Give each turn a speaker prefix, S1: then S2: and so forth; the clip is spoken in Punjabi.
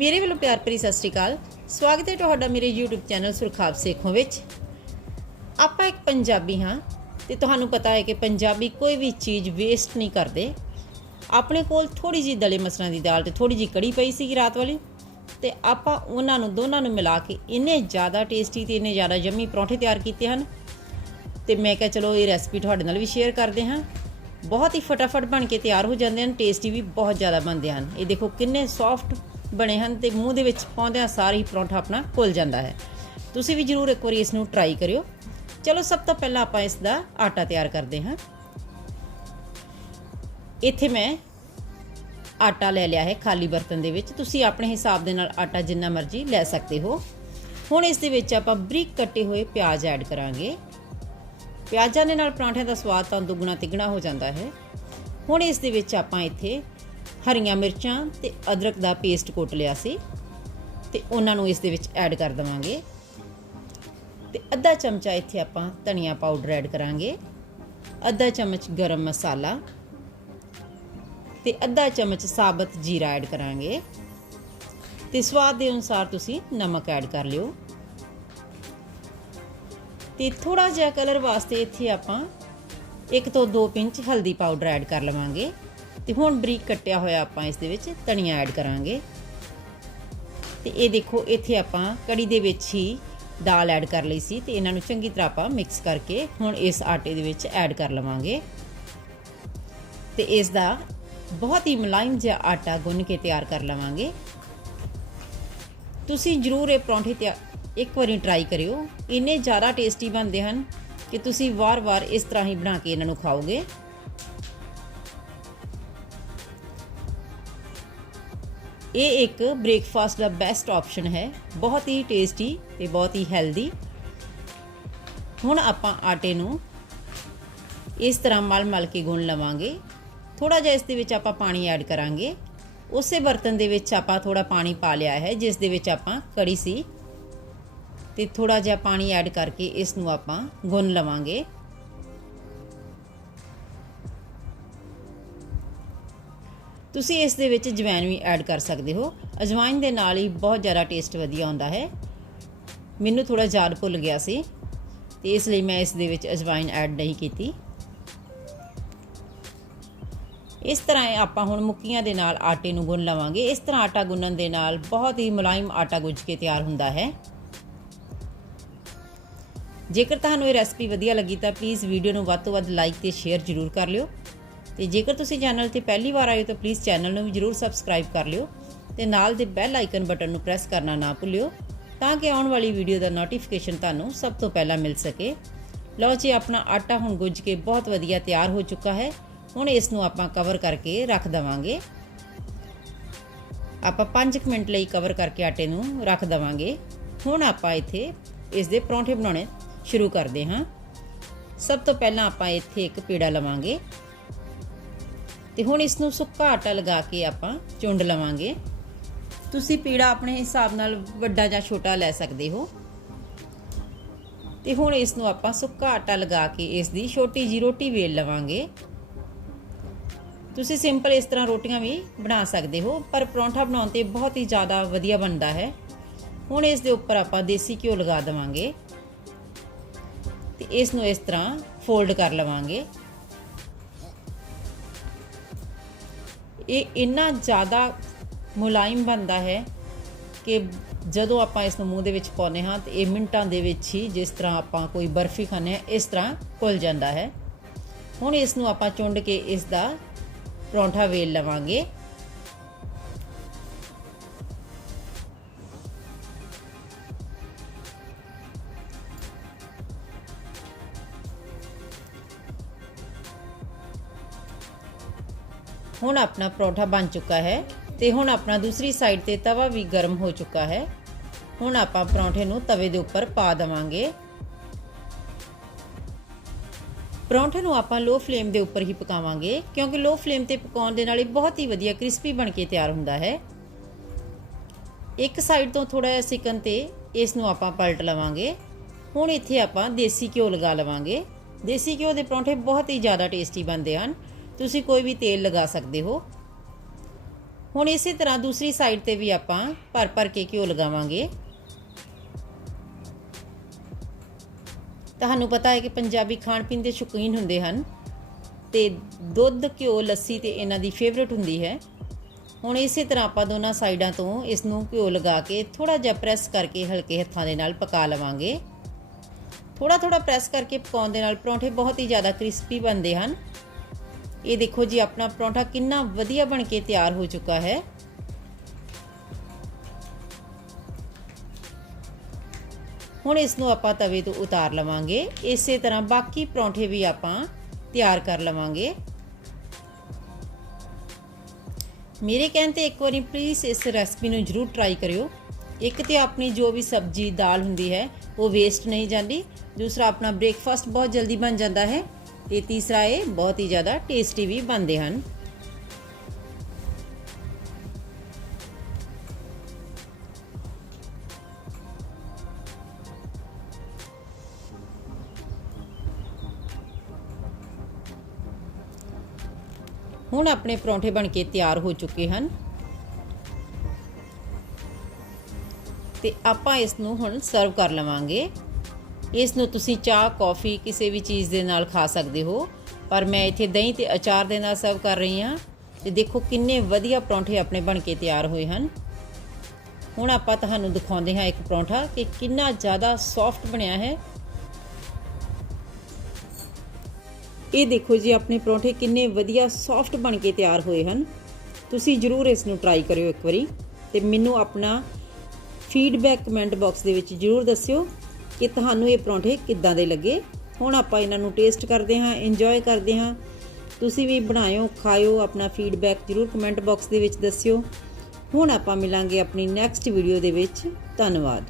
S1: ਮੇਰੇ ਵੱਲੋਂ ਪਿਆਰ ਭਰੀ ਸਤਿ ਸ੍ਰੀ ਅਕਾਲ। ਸਵਾਗਤ ਹੈ ਤੁਹਾਡਾ ਮੇਰੇ YouTube ਚੈਨਲ ਸੁਰਖਾਬ ਸੇਖੋਂ ਵਿੱਚ। ਆਪਾਂ ਇੱਕ ਪੰਜਾਬੀ ਹਾਂ ਤੇ ਤੁਹਾਨੂੰ ਪਤਾ ਹੈ ਕਿ ਪੰਜਾਬੀ ਕੋਈ ਵੀ ਚੀਜ਼ ਵੇਸਟ ਨਹੀਂ ਕਰਦੇ। ਆਪਣੇ ਕੋਲ ਥੋੜੀ ਜਿਹੀ ਦਲੇ ਮਸਰਾਂ ਦੀ ਦਾਲ ਤੇ ਥੋੜੀ ਜਿਹੀ ਕੜੀ ਪਈ ਸੀ ਰਾਤ ਵਾਲੀ ਤੇ ਆਪਾਂ ਉਹਨਾਂ ਨੂੰ ਦੋਨਾਂ ਨੂੰ ਮਿਲਾ ਕੇ ਇੰਨੇ ਜ਼ਿਆਦਾ ਟੇਸਟੀ ਤੇ ਇੰਨੇ ਜ਼ਿਆਦਾ ਯੰਮੀ ਪਰੌਂਠੇ ਤਿਆਰ ਕੀਤੇ ਹਨ। ਤੇ ਮੈਂ ਕਿਹਾ ਚਲੋ ਇਹ ਰੈਸਪੀ ਤੁਹਾਡੇ ਨਾਲ ਵੀ ਸ਼ੇਅਰ ਕਰਦੇ ਹਾਂ। ਬਹੁਤ ਹੀ ਫਟਾਫਟ ਬਣ ਕੇ ਤਿਆਰ ਹੋ ਜਾਂਦੇ ਹਨ ਟੇਸਟੀ ਵੀ ਬਹੁਤ ਜ਼ਿਆਦਾ ਬਣਦੇ ਹਨ। ਇਹ ਦੇਖੋ ਕਿੰਨੇ ਸੌਫਟ ਬਣੇ ਹਨ ਤੇ ਮੂੰਹ ਦੇ ਵਿੱਚ ਪਾਉਂਦਿਆਂ ਸਾਰ ਹੀ ਪਰੌਂਠਾ ਆਪਣਾ ਘੁਲ ਜਾਂਦਾ ਹੈ। ਤੁਸੀਂ ਵੀ ਜਰੂਰ ਇੱਕ ਵਾਰੀ ਇਸ ਨੂੰ ਟਰਾਈ ਕਰਿਓ। ਚਲੋ, ਸਭ ਤੋਂ ਪਹਿਲਾਂ ਆਪਾਂ ਇਸ ਦਾ ਆਟਾ ਤਿਆਰ ਕਰਦੇ ਹਾਂ। ਇੱਥੇ ਮੈਂ ਆਟਾ ਲੈ ਲਿਆ ਹੈ ਖਾਲੀ ਬਰਤਨ ਦੇ ਵਿੱਚ। ਤੁਸੀਂ ਆਪਣੇ ਹਿਸਾਬ ਦੇ ਨਾਲ ਆਟਾ ਜਿੰਨਾ ਮਰਜ਼ੀ ਲੈ ਸਕਦੇ ਹੋ। ਹੁਣ ਇਸ ਦੇ ਵਿੱਚ ਆਪਾਂ ਬਰੀਕ ਕੱਟੇ ਹੋਏ ਪਿਆਜ਼ ਐਡ ਕਰਾਂਗੇ। ਪਿਆਜ਼ਾਂ ਦੇ ਨਾਲ ਪਰਾਂਠਿਆਂ ਦਾ ਸਵਾਦ ਤਾਂ ਦੁੱਗਣਾ ਤਿੱਗਣਾ ਹੋ ਜਾਂਦਾ ਹੈ। ਹੁਣ ਇਸ ਦੇ ਵਿੱਚ ਆਪਾਂ ਇੱਥੇ ਹਰੀਆਂ ਮਿਰਚਾਂ ਤੇ ਅਦਰਕ ਦਾ ਪੇਸਟ ਕੁੱਟ ਲਿਆ ਸੀ ਤੇ ਉਹਨਾਂ ਨੂੰ ਇਸ ਦੇ ਵਿੱਚ ਐਡ ਕਰ ਦਵਾਂਗੇ। ਤੇ ਅੱਧਾ ਚਮਚਾ ਇੱਥੇ ਆਪਾਂ ਧਨੀਆ ਪਾਊਡਰ ਐਡ ਕਰਾਂਗੇ। ਅੱਧਾ ਚਮਚ ਗਰਮ ਮਸਾਲਾ ਤੇ ਅੱਧਾ ਚਮਚ ਸਾਬਤ ਜੀਰਾ ਐਡ ਕਰਾਂਗੇ। ਤੇ ਸਵਾਦ ਦੇ ਅਨੁਸਾਰ ਤੁਸੀਂ ਨਮਕ ਐਡ ਕਰ ਲਿਓ। ਤੇ ਥੋੜਾ ਜਿਹਾ ਕਲਰ ਵਾਸਤੇ ਇੱਥੇ ਆਪਾਂ ਇੱਕ ਤੋਂ 2 ਪਿੰਚ ਹਲਦੀ ਪਾਊਡਰ ਐਡ ਕਰ ਲਵਾਂਗੇ। ਤੇ ਹੁਣ ਬਰੀਕ ਕੱਟਿਆ ਹੋਇਆ ਆਪਾਂ ਇਸ ਦੇ ਵਿੱਚ ਧਨੀਆ ਐਡ ਕਰਾਂਗੇ। ਤੇ ਇਹ ਦੇਖੋ, ਇੱਥੇ ਆਪਾਂ ਕੜੀ ਦੇ ਵਿੱਚ ਹੀ ਦਾਲ ਐਡ ਕਰ ਲਈ ਸੀ ਤੇ ਇਹਨਾਂ ਨੂੰ ਚੰਗੀ ਤਰ੍ਹਾਂ ਆਪਾਂ ਮਿਕਸ ਕਰਕੇ ਹੁਣ ਇਸ ਆਟੇ ਦੇ ਵਿੱਚ ਐਡ ਕਰ ਲਵਾਂਗੇ। ਤੇ ਇਸ ਦਾ ਬਹੁਤ ਹੀ ਮੁਲਾਇਮ ਜਿਹਾ ਆਟਾ ਗੁੰਨ ਕੇ ਤਿਆਰ ਕਰ ਲਵਾਂਗੇ। ਤੁਸੀਂ ਜਰੂਰ ਇਹ ਪਰੌਂਠੇ ਤਿਆਰ ਇੱਕ ਵਾਰੀ ਟਰਾਈ ਕਰਿਓ। ਇੰਨੇ ਜ਼ਿਆਦਾ ਟੇਸਟੀ ਬਣਦੇ ਹਨ ਕਿ ਤੁਸੀਂ ਵਾਰ-ਵਾਰ ਇਸ ਤਰ੍ਹਾਂ ਹੀ ਬਣਾ ਕੇ ਇਹਨਾਂ ਨੂੰ ਖਾਓਗੇ। ਇਹ ਇੱਕ ਬ੍ਰੇਕਫਾਸਟ ਦਾ ਬੈਸਟ ਆਪਸ਼ਨ ਹੈ। ਬਹੁਤ ਹੀ ਟੇਸਟੀ ਤੇ ਬਹੁਤ ਹੀ ਹੈਲਦੀ ਹੁਣ ਆਪਾਂ ਆਟੇ ਨੂੰ ਇਸ ਤਰ੍ਹਾਂ ਮਲ-ਮਲ ਕੇ ਗੁੰਨ ਲਵਾਂਗੇ। ਥੋੜਾ ਜਿਹਾ ਇਸ ਦੇ ਵਿੱਚ ਆਪਾਂ ਪਾਣੀ ਐਡ ਕਰਾਂਗੇ। ਉਸੇ ਬਰਤਨ ਦੇ ਵਿੱਚ ਆਪਾਂ ਥੋੜਾ ਪਾਣੀ ਪਾ ਲਿਆ ਹੈ, ਜਿਸ ਦੇ ਵਿੱਚ ਆਪਾਂ ਕੜੀ ਸੀ। ਤੇ ਥੋੜਾ ਜਿਹਾ ਪਾਣੀ ਐਡ ਕਰਕੇ ਇਸ ਨੂੰ ਆਪਾਂ ਗੁੰਨ ਲਵਾਂਗੇ। ਤੁਸੀਂ ਇਸ ਦੇ ਵਿੱਚ ਜਵੈਨ ਵੀ ਐਡ ਕਰ ਸਕਦੇ ਹੋ। ਅਜਵਾਇਨ ਦੇ ਨਾਲ ਹੀ ਬਹੁਤ ਜ਼ਿਆਦਾ ਟੇਸਟ ਵਧੀਆ ਆਉਂਦਾ ਹੈ। ਮੈਨੂੰ ਥੋੜਾ ਯਾਦ ਭੁੱਲ ਗਿਆ ਸੀ ਤੇ ਇਸ ਲਈ ਮੈਂ ਇਸ ਦੇ ਵਿੱਚ ਅਜਵਾਇਨ ਐਡ ਨਹੀਂ ਕੀਤੀ। ਇਸ ਤਰ੍ਹਾਂ ਆਪਾਂ ਹੁਣ ਮੁੱਕੀਆਂ ਦੇ ਨਾਲ ਆਟੇ ਨੂੰ ਗੁੰਨ ਲਵਾਂਗੇ। ਇਸ ਤਰ੍ਹਾਂ ਆਟਾ ਗੁੰਨਣ ਦੇ ਨਾਲ ਬਹੁਤ ਹੀ ਮੁਲਾਇਮ ਆਟਾ ਗੁੱਝ ਕੇ ਤਿਆਰ ਹੁੰਦਾ ਹੈ। ਜੇਕਰ ਤੁਹਾਨੂੰ ਇਹ ਰੈਸਪੀ ਵਧੀਆ ਲੱਗੀ ਤਾਂ ਪਲੀਜ਼ ਵੀਡੀਓ ਨੂੰ ਵੱਧ ਤੋਂ ਵੱਧ ਲਾਈਕ ਤੇ ਸ਼ੇਅਰ ਜ਼ਰੂਰ ਕਰ ਲਿਓ। ਤੇ ਜੇਕਰ ਤੁਸੀਂ ਚੈਨਲ ਤੇ ਪਹਿਲੀ ਵਾਰ ਆਏ ਹੋ ਤਾਂ ਪਲੀਜ਼ ਚੈਨਲ ਨੂੰ ਵੀ ਜ਼ਰੂਰ ਸਬਸਕ੍ਰਾਈਬ ਕਰ ਲਿਓ ਤੇ ਨਾਲ ਦੇ ਬੈਲ ਆਈਕਨ ਬਟਨ ਨੂੰ ਪ੍ਰੈਸ ਕਰਨਾ ਨਾ ਭੁੱਲਿਓ ਤਾਂ ਕਿ ਆਉਣ ਵਾਲੀ ਵੀਡੀਓ ਦਾ ਨੋਟੀਫਿਕੇਸ਼ਨ ਤੁਹਾਨੂੰ ਸਭ ਤੋਂ ਪਹਿਲਾਂ ਮਿਲ ਸਕੇ। ਲਓ ਜੀ, ਆਪਣਾ ਆਟਾ ਹੁਣ ਗੁੱਝ ਕੇ ਬਹੁਤ ਵਧੀਆ ਤਿਆਰ ਹੋ ਚੁੱਕਾ ਹੈ। ਹੁਣ ਇਸ ਨੂੰ ਆਪਾਂ ਕਵਰ ਕਰਕੇ ਰੱਖ ਦਵਾਂਗੇ। ਆਪਾਂ 5 ਮਿੰਟ ਲਈ ਕਵਰ ਕਰਕੇ ਆਟੇ ਨੂੰ ਰੱਖ ਦਵਾਂਗੇ। ਹੁਣ ਆਪਾਂ ਇੱਥੇ ਇਸ ਦੇ ਪਰੌਂਠੇ ਬਣਾਉਣੇ ਸ਼ੁਰੂ ਕਰਦੇ ਹਾਂ। ਸਭ ਤੋਂ ਪਹਿਲਾਂ ਆਪਾਂ ਇੱਥੇ ਇੱਕ ਪੇੜਾ ਲਵਾਂਗੇ। ਤੇ ਹੁਣ ਇਸ ਨੂੰ ਸੁੱਕਾ ਆਟਾ ਲਗਾ ਕੇ ਆਪਾਂ ਚੁੰਡ ਲਵਾਂਗੇ। ਤੁਸੀਂ ਪੀੜਾ ਆਪਣੇ ਹਿਸਾਬ ਨਾਲ ਵੱਡਾ ਜਾਂ ਛੋਟਾ ਲੈ ਸਕਦੇ ਹੋ। ਤੇ ਹੁਣ ਇਸ ਨੂੰ ਆਪਾਂ ਸੁੱਕਾ ਆਟਾ ਲਗਾ ਕੇ ਇਸ ਦੀ ਛੋਟੀ ਜੀ ਰੋਟੀ ਵੇਲ ਲਵਾਂਗੇ। ਤੁਸੀਂ ਸਿੰਪਲ ਇਸ ਤਰ੍ਹਾਂ ਰੋਟੀਆਂ ਵੀ ਬਣਾ ਸਕਦੇ ਹੋ, ਪਰ ਪਰੌਂਠਾ ਬਣਾਉਣ ਤੇ ਬਹੁਤ ਹੀ ਜ਼ਿਆਦਾ ਵਧੀਆ ਬਣਦਾ ਹੈ। ਹੁਣ ਇਸ ਦੇ ਉੱਪਰ ਆਪਾਂ ਦੇਸੀ ਘਿਓ ਲਗਾ ਦੇਵਾਂਗੇ। ਤੇ ਇਸ ਨੂੰ ਇਸ ਤਰ੍ਹਾਂ ਫੋਲਡ ਕਰ ਲਵਾਂਗੇ। ਇਹ ਇੰਨਾ ਜ਼ਿਆਦਾ ਮੁਲਾਇਮ ਬਣਦਾ ਹੈ ਕਿ ਜਦੋਂ ਆਪਾਂ ਇਸ ਨੂੰ ਮੂੰਹ ਦੇ ਵਿੱਚ ਪਾਉਨੇ ਹਾਂ ਤੇ ਇਹ ਮਿੰਟਾਂ ਦੇ ਵਿੱਚ ਹੀ ਜਿਸ ਤਰ੍ਹਾਂ ਆਪਾਂ ਕੋਈ ਬਰਫੀ ਖਾਂਦੇ ਹਾਂ, ਇਸ ਤਰ੍ਹਾਂ ਘੁਲ ਜਾਂਦਾ ਹੈ। ਹੁਣ ਇਸ ਨੂੰ ਆਪਾਂ ਚੁੰਡ ਕੇ ਇਸ ਦਾ ਪਰੌਂਠਾ ਵੇਲ ਲਵਾਂਗੇ। ਹੁਣ ਆਪਣਾ ਪਰੌਂਠਾ ਬਣ ਚੁੱਕਾ ਹੈ ਤੇ ਹੁਣ ਆਪਣਾ ਦੂਸਰੀ ਸਾਈਡ ਤੇ ਤਵਾ ਵੀ ਗਰਮ ਹੋ ਚੁੱਕਾ ਹੈ। ਹੁਣ ਆਪਾਂ ਪਰੌਂਠੇ ਨੂੰ ਤਵੇ ਦੇ ਉੱਪਰ ਪਾ ਦਵਾਂਗੇ। ਪਰੌਂਠੇ ਨੂੰ ਆਪਾਂ ਲੋ ਫਲੇਮ ਦੇ ਉੱਪਰ ਹੀ ਪਕਾਵਾਂਗੇ ਕਿਉਂਕਿ ਲੋ ਫਲੇਮ ਤੇ ਪਕਾਉਣ ਦੇ ਨਾਲ ਇਹ ਬਹੁਤ ਹੀ ਵਧੀਆ ਕ੍ਰਿਸਪੀ ਬਣ ਕੇ ਤਿਆਰ ਹੁੰਦਾ ਹੈ। ਇੱਕ ਸਾਈਡ ਤੋਂ ਥੋੜਾ ਜਿਹਾ ਸਿਕਨ ਤੇ ਇਸ ਨੂੰ ਆਪਾਂ ਪਲਟ ਲਵਾਂਗੇ। ਹੁਣ ਇੱਥੇ ਆਪਾਂ ਦੇਸੀ ਘਿਓ ਲਗਾ ਲਵਾਂਗੇ। ਦੇਸੀ ਘਿਓ ਦੇ ਪਰੌਂਠੇ ਬਹੁਤ ਹੀ ਜ਼ਿਆਦਾ ਟੇਸਟੀ ਬਣਦੇ ਹਨ। ਤੁਸੀਂ ਕੋਈ ਵੀ ਤੇਲ ਲਗਾ ਸਕਦੇ ਹੋ। ਹੁਣ ਇਸੇ ਤਰ੍ਹਾਂ ਦੂਸਰੀ ਸਾਈਡ ਤੇ ਵੀ ਆਪਾਂ ਭਰ ਭਰ ਕੇ ਘਿਓ ਲਗਾਵਾਂਗੇ। ਤੁਹਾਨੂੰ ਪਤਾ ਹੈ ਕਿ ਪੰਜਾਬੀ ਖਾਣ ਪੀਣ ਦੇ ਸ਼ੌਕੀਨ ਹੁੰਦੇ ਹਨ ਤੇ ਦੁੱਧ, ਘਿਓ, ਲੱਸੀ ਤੇ ਇਹਨਾਂ ਦੀ ਫੇਵਰਿਟ ਹੁੰਦੀ ਹੈ। ਹੁਣ ਇਸੇ ਤਰ੍ਹਾਂ ਆਪਾਂ ਦੋਨਾਂ ਸਾਈਡਾਂ ਤੋਂ ਇਸ ਨੂੰ ਘਿਓ ਲਗਾ ਕੇ ਥੋੜਾ ਜਿਹਾ ਪ੍ਰੈਸ ਕਰਕੇ ਹਲਕੇ ਹੱਥਾਂ ਦੇ ਨਾਲ ਪਕਾ ਲਵਾਂਗੇ। ਥੋੜਾ ਥੋੜਾ ਪ੍ਰੈਸ ਕਰਕੇ ਪਕਾਉਣ ਦੇ ਨਾਲ ਪਰੌਂਠੇ ਬਹੁਤ ਹੀ ਜ਼ਿਆਦਾ ਕ੍ਰਿਸਪੀ ਬਣਦੇ ਹਨ। ਇਹ ਦੇਖੋ ਜੀ, ਆਪਣਾ ਪਰੌਂਠਾ ਕਿੰਨਾ ਵਧੀਆ ਬਣ ਕੇ ਤਿਆਰ ਹੋ ਚੁੱਕਾ ਹੈ। ਹੁਣ ਇਸ ਨੂੰ ਆਪਾਂ ਤਵੇ ਤੋਂ ਉਤਾਰ ਲਵਾਂਗੇ। ਇਸੇ ਤਰ੍ਹਾਂ ਬਾਕੀ ਪਰੌਂਠੇ ਵੀ ਆਪਾਂ ਤਿਆਰ ਕਰ ਲਵਾਂਗੇ। ਮੇਰੇ ਕਹਿਣ ਤੇ ਇੱਕ ਵਾਰੀ ਪਲੀਜ਼ ਇਸ ਰੈਸਪੀ ਨੂੰ ਜਰੂਰ ਟਰਾਈ ਕਰਿਓ। ਇੱਕ ਤੇ ਆਪਣੀ ਜੋ ਵੀ ਸਬਜ਼ੀ ਦਾਲ ਹੁੰਦੀ ਹੈ, ਉਹ ਵੇਸਟ ਨਹੀਂ ਜਾਂਦੀ। ਦੂਸਰਾ ਆਪਣਾ ਬ੍ਰੇਕਫਾਸਟ ਬਹੁਤ ਜਲਦੀ ਬਣ ਜਾਂਦਾ ਹੈ। ਤੇ ਤੀਸਰਾ ਇਹ ਬਹੁਤ ਹੀ ਜ਼ਿਆਦਾ ਟੇਸਟੀ ਵੀ ਬਣਦੇ ਹਨ। ਹੁਣ ਆਪਣੇ ਪਰੌਂਠੇ ਬਣ ਕੇ ਤਿਆਰ ਹੋ ਚੁੱਕੇ ਹਨ। ਤੇ ਆਪਾਂ ਇਸ ਨੂੰ ਹੁਣ ਸਰਵ ਕਰ ਲਵਾਂਗੇ। ਇਸ ਨੂੰ ਤੁਸੀਂ ਚਾਹ, ਕੌਫੀ ਕਿਸੇ ਵੀ ਚੀਜ਼ ਦੇ ਨਾਲ ਖਾ ਸਕਦੇ ਹੋ। ਪਰ ਮੈਂ ਇੱਥੇ ਦਹੀਂ ਤੇ ਅਚਾਰ ਦੇ ਨਾਲ ਸਰਵ ਕਰ ਰਹੀ ਹਾਂ ਤੇ ਦੇਖੋ ਕਿੰਨੇ ਵਧੀਆ ਪਰੌਂਠੇ ਆਪਣੇ ਬਣ ਕੇ ਤਿਆਰ ਹੋਏ ਹਨ। ਹੁਣ ਆਪਾਂ ਤੁਹਾਨੂੰ ਦਿਖਾਉਂਦੇ ਹਾਂ ਇੱਕ ਪਰੌਂਠਾ ਕਿ ਕਿੰਨਾ ਜ਼ਿਆਦਾ ਸੌਫਟ ਬਣਿਆ ਹੈ। ਇਹ ਦੇਖੋ ਜੀ, ਆਪਣੇ ਪਰੌਂਠੇ ਕਿੰਨੇ ਵਧੀਆ ਸੌਫਟ ਬਣ ਕੇ ਤਿਆਰ ਹੋਏ ਹਨ। ਤੁਸੀਂ ਜਰੂਰ ਇਸ ਨੂੰ ਟਰਾਈ ਕਰਿਓ ਇੱਕ ਵਾਰੀ ਤੇ ਮੈਨੂੰ ਆਪਣਾ ਫੀਡਬੈਕ ਕਮੈਂਟ ਬਾਕਸ ਦੇ ਵਿੱਚ ਜਰੂਰ ਦੱਸਿਓ। ਕਿ ਤੁਹਾਨੂੰ ਇਹ ਪਰੌਂਠੇ ਕਿੱਦਾਂ ਦੇ ਲੱਗੇ? ਹੁਣ ਆਪਾਂ ਇਹਨਾਂ ਨੂੰ ਟੇਸਟ ਕਰਦੇ ਹਾਂ ਇੰਜੋਏ ਕਰਦੇ ਹਾਂ। ਤੁਸੀਂ ਵੀ ਬਣਾਇਓ, ਖਾਇਓ, ਆਪਣਾ ਫੀਡਬੈਕ ਜਰੂਰ ਕਮੈਂਟ ਬਾਕਸ ਦੇ ਵਿੱਚ ਦੱਸਿਓ। ਹੁਣ ਆਪਾਂ ਮਿਲਾਂਗੇ ਆਪਣੀ ਨੈਕਸਟ ਵੀਡੀਓ ਦੇ ਵਿੱਚ। ਧੰਨਵਾਦ।